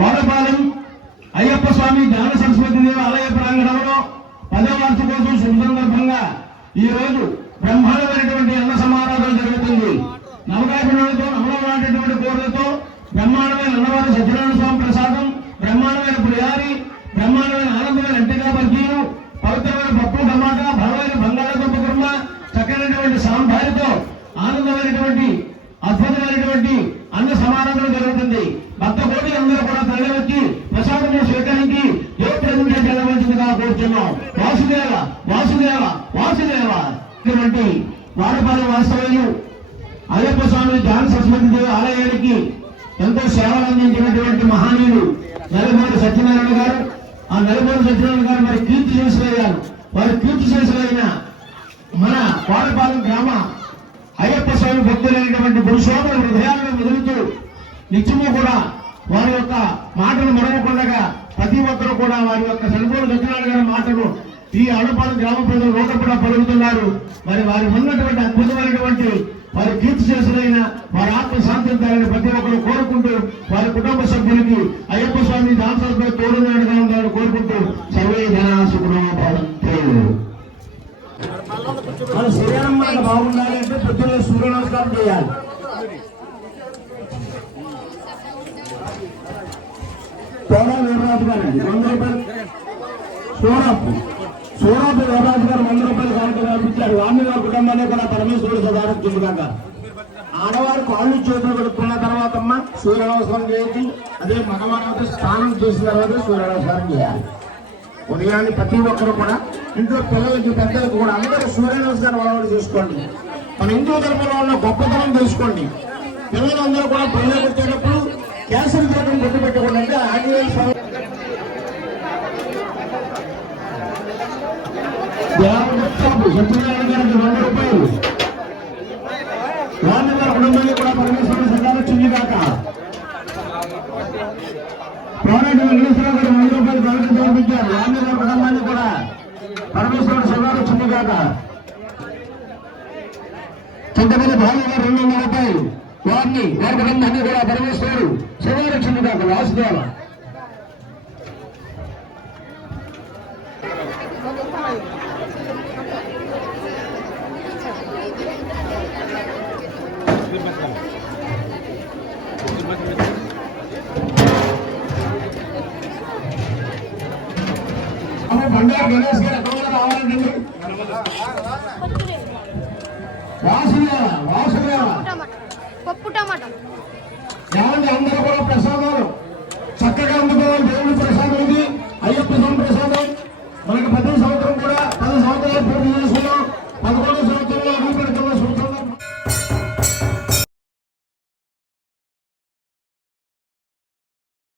వాడపాలెం అయ్యప్ప స్వామి జ్ఞాన సరస్వతి దేవి ఆలయ ప్రాంగణంలో 10వ వార్షికోత్సవం శుభ సందర్భంగా ఈ రోజు బ్రహ్మాండమైనటువంటి అన్న సమారాధన జరుగుతుంది. నవకాయ పిల్లలతో నమలమైనటువంటి కోర్లతో బ్రహ్మాండమైన అన్నవారి సత్యనారాయణ స్వామి ప్రసాదం, బ్రహ్మాండమైన పులిహారి, బ్రహ్మాండమైన ఆనందమైన ఎంటిగా బజ్జీలు, పవిత్రమైన పప్పు టమాటా, బలమైన బంగాళాదుంప కుర్మ, చక్కనైనటువంటి సాంబారితో ఆనందమైనటువంటి అద్భుతమైనటువంటి అన్న సమారాధన జరుగుతుంది. భక్త కోటి అందరూ కూడా తరలివచ్చి ప్రసాదం స్వీకరించి దేవప్రతిష్ఠ చెల్లవలసిందిగా కోరుతున్నాం. వాసుదేవ వాసుదేవ వాసుదేవ. ఇటువంటి వాడపాలెం వాస్తవ్యులు అయ్యప్ప స్వామి జ్ఞాన సరస్వతి దేవి ఆలయానికి ఎంతో సేవలు అందించినటువంటి మహానీయులు నలుమూరి సత్యనారాయణ గారు. ఆ నలుమూరి సత్యనారాయణ గారు మరి కీర్తి చేసులయ్యారు. వారి కీర్తి చేసులైన మన వాడపాలెం గ్రామ అయ్యప్ప స్వామి భక్తులైనటువంటి గురుస్వాముల హృదయాలను మెదులుతూ నిత్యము కూడా వారి యొక్క మాటలు మరవకుండా ప్రతి ఒక్కరూ కూడా వారి యొక్క సనుగోలు సత్యనారాయణ గారి మాటలు ఈ అడపాలెం గ్రామ ప్రజలు నోట కూడా పలుకుతున్నారు. మరి వారి ఉన్నటువంటి అద్భుతమైనటువంటి వారి కీర్తి చేసులైన వారి ఆత్మ శాంతించాలని ప్రతి ఒక్కరు కోరుకుంటూ వారి కుటుంబ సభ్యులకి అయ్యప్ప స్వామి దాంతో తోడుగా ఉండాలని కోరుకుంటూ సర్వే జనా సుఖనో భవంతు. మన శరీరం మాట బాగుండాలి అంటే పొద్దున్న సూర్య నమస్కారం చేయాలి. తోడా వీరరాజు గారండి 100 రూపాయలు. సూరాపు వీరరాజు గారు 100 రూపాయలు కానుక పంపించారు. వారిని వారి కుటుంబాన్ని కూడా పరమేశ్వరుడు సదారించుగాక. ఆడవారు కాళ్ళు చేతులు కడుక్కున్న తర్వాత సూర్య నమస్కారం చేయొచ్చు. అదే మగవారు స్నానం చేసిన తర్వాత సూర్య నమస్కారం చేయాలి. ఉదయాన్ని ప్రతి ఒక్కరు కూడా ఇంట్లో పిల్లలకి పెద్దలకు కూడా అందరూ సూర్య నమస్కారం అలవాటు చేసుకోండి. మన హిందూ ధర్మంలో ఉన్న గొప్పతనం తెలుసుకోండి. పిల్లలందరూ కూడా పిల్లలకు వచ్చేటప్పుడు కేసరి దీపం గుర్తు పెట్టుకోండి. అంటే ఆంజనేయ స్వామి సత్యనారాయణ గారికి 100 రూపాయలు. వారిని గారు కుటుంబాన్ని కూడా పరమేశ్వరుడు సదారక్షించి కాక. పోరాట వెంకటేశ్వర గారు 100 రూపాయలు ప్రకటన సమర్పించారు. వారిని గారి కుటుంబాన్ని కూడా పరమేశ్వరుడు సదారక్షించి కాక. చింతపల్లి భార్య గారు 200 రూపాయలు. వారిని వారి కుటుంబాన్ని కూడా పరమేశ్వరుడు సదారక్షించి కాక. వాసుదేవ బండారు గణేష్ గారు ఎక్కడ రావాలండి. వాసుదేవ వాసుదేవ పప్పు టమాటా ఏమండి అందరూ కూడా ప్రసాదాలు